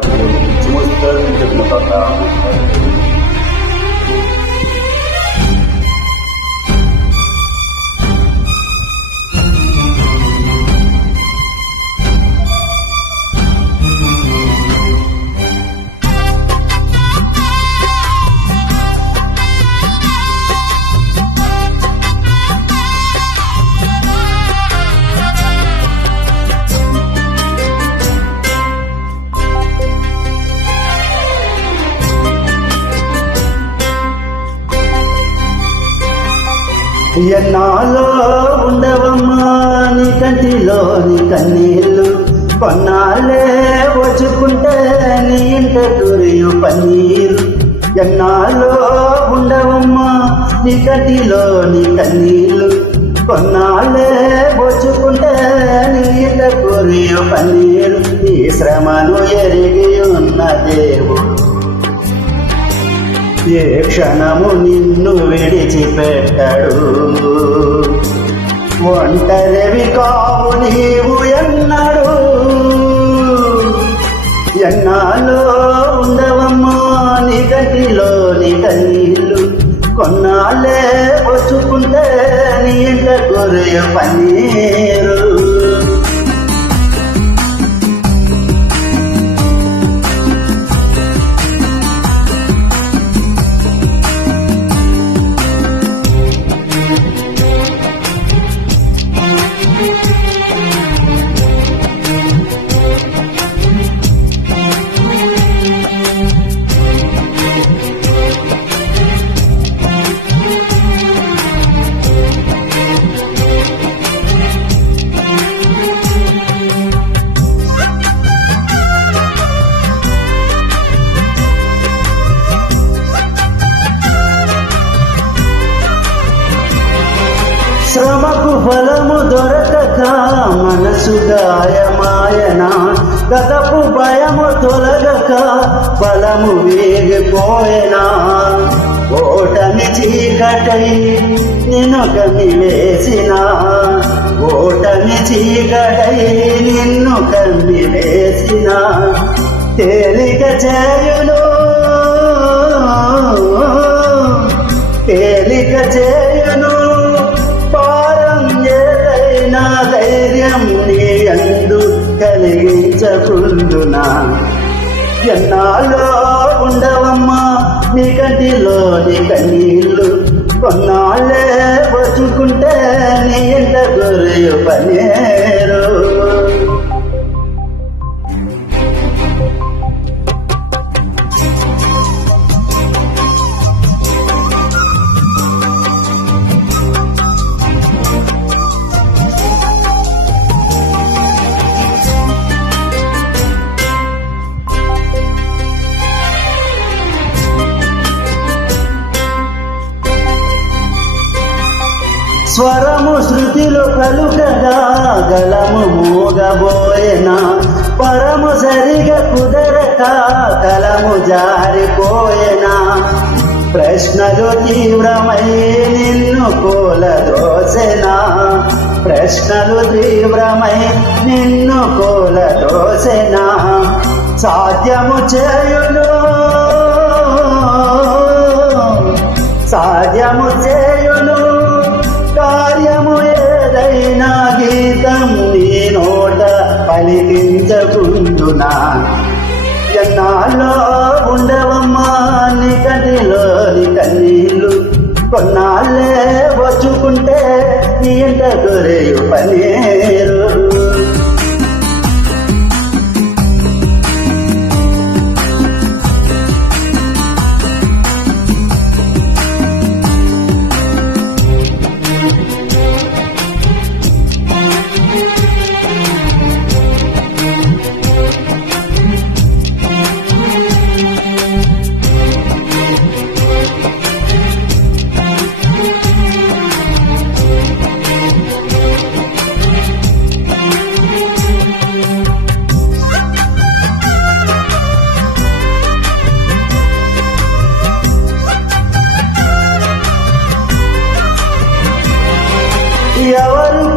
怎么是这样的？怎么打开啊？ఎన్నాలో ఉండవమ్మా నీ కంటిలోని కన్నీళ్ళు? కొన్నాళ్ళే వచ్చుకుంటే నీ ఇంట తురియు పన్నీరు. ఎన్నాలో ఉండవమ్మా నీ కంటిలోని కన్నీళ్ళు? కొన్నాళ్ళే వచ్చుకుంటే నీ ఇంట తురియు పన్నీరు. ఈ శ్రమను ఎరిగి ఉన్న దేవుడు ఏ క్షణము నిన్ను విడిచిపెట్టడు. ఒంటరివి కావు నీవు ఎన్నడు. ఎన్నాలో ఉండవమ్మా నీ గదిలోని కన్నీళ్ళు. కొన్నాళ్ళే వచ్చుకుంటే నీ ఇంట కొరయ పన్నీరు. గాయమాయన గతపు భయము తొలగక బలము వేగిపోయనా. ఓటమి చీకటై నిన్ను కమి ఓటమి చీకటై నిన్ను కమ్మి ఎన్నాళ్ళో ఉండవమ్మా నీ కంటిలోని కన్నీళ్ళు. కొన్నాళ్ళే వచ్చుకుంటే నీ ఎంత గొర్రె పనేరు. స్వరము శృతిలో కలుకగా గలము మూగబోయేనా? పరము సరిగా కుదరక కలము జారిపోయేనా? ప్రశ్నలు తీవ్రమై నిన్ను కోలదోసెనా ప్రశ్నలు తీవ్రమై నిన్ను కోలదోసెనా సాధ్యము చేయును సాధ్యము చే పలికించకుండునా ఎన్నాళ్ళో ఉండవమ్మా నీ కదిలోని కన్నీళ్ళు? కొన్నాళ్ళే వచ్చుకుంటే నీ ఇంట దొరే పనేరు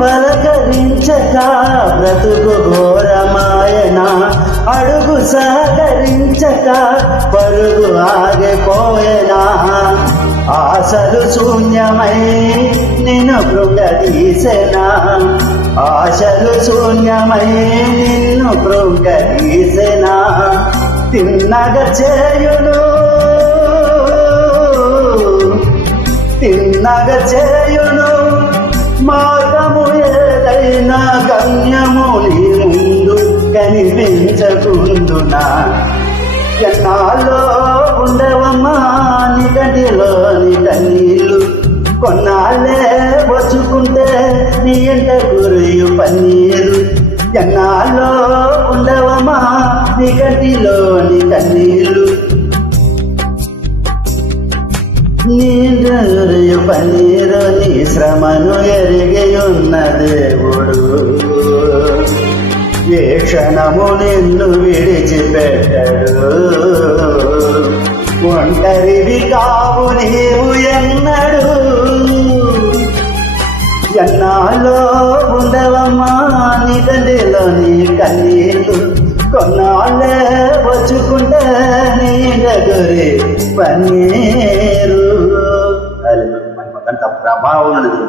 పలకరించక బ్రతుకు ఘోరమాయన. అడుగు సహకరించక పరుగు ఆగిపోయనా. ఆశలు శూన్యమై నిన్ను కృంగదీసెనా. ఆశలు శూన్యమై నిన్ను కృంగదీసెనా. తిన్నగ చేయును తిన్నగ చేయును. మా నా గమ్యము నీ ముందు కనిపించకుందునా ఎన్నాళ్ళో ఉండవమ్మా నిగటిలోని కన్నీళ్ళు కొన్నాళ్ళే వచ్చుకుంటే నీ ఎంట గురియు పన్నీరు. ఎన్నాళ్ళో ఉండవమ్మా నిగటిలోని కన్నీళ్ళు నీరు పన్నీరు నీ శ్రమను ఎరిగి ఉన్న దేవుడు ఏ క్షణము నిన్ను విడిచిపెట్టడు. ఒంటరివి కావు నీవు ఎన్నడు. ఎన్నాలో ఉండవమ్మా నీ తండ్రిలో నీ కన్నీళ్ళు కొన్నాళ్ళే వచ్చుకుంటే నీ దగ్గరే పన్నీరు. అది ప్రభావం అనేది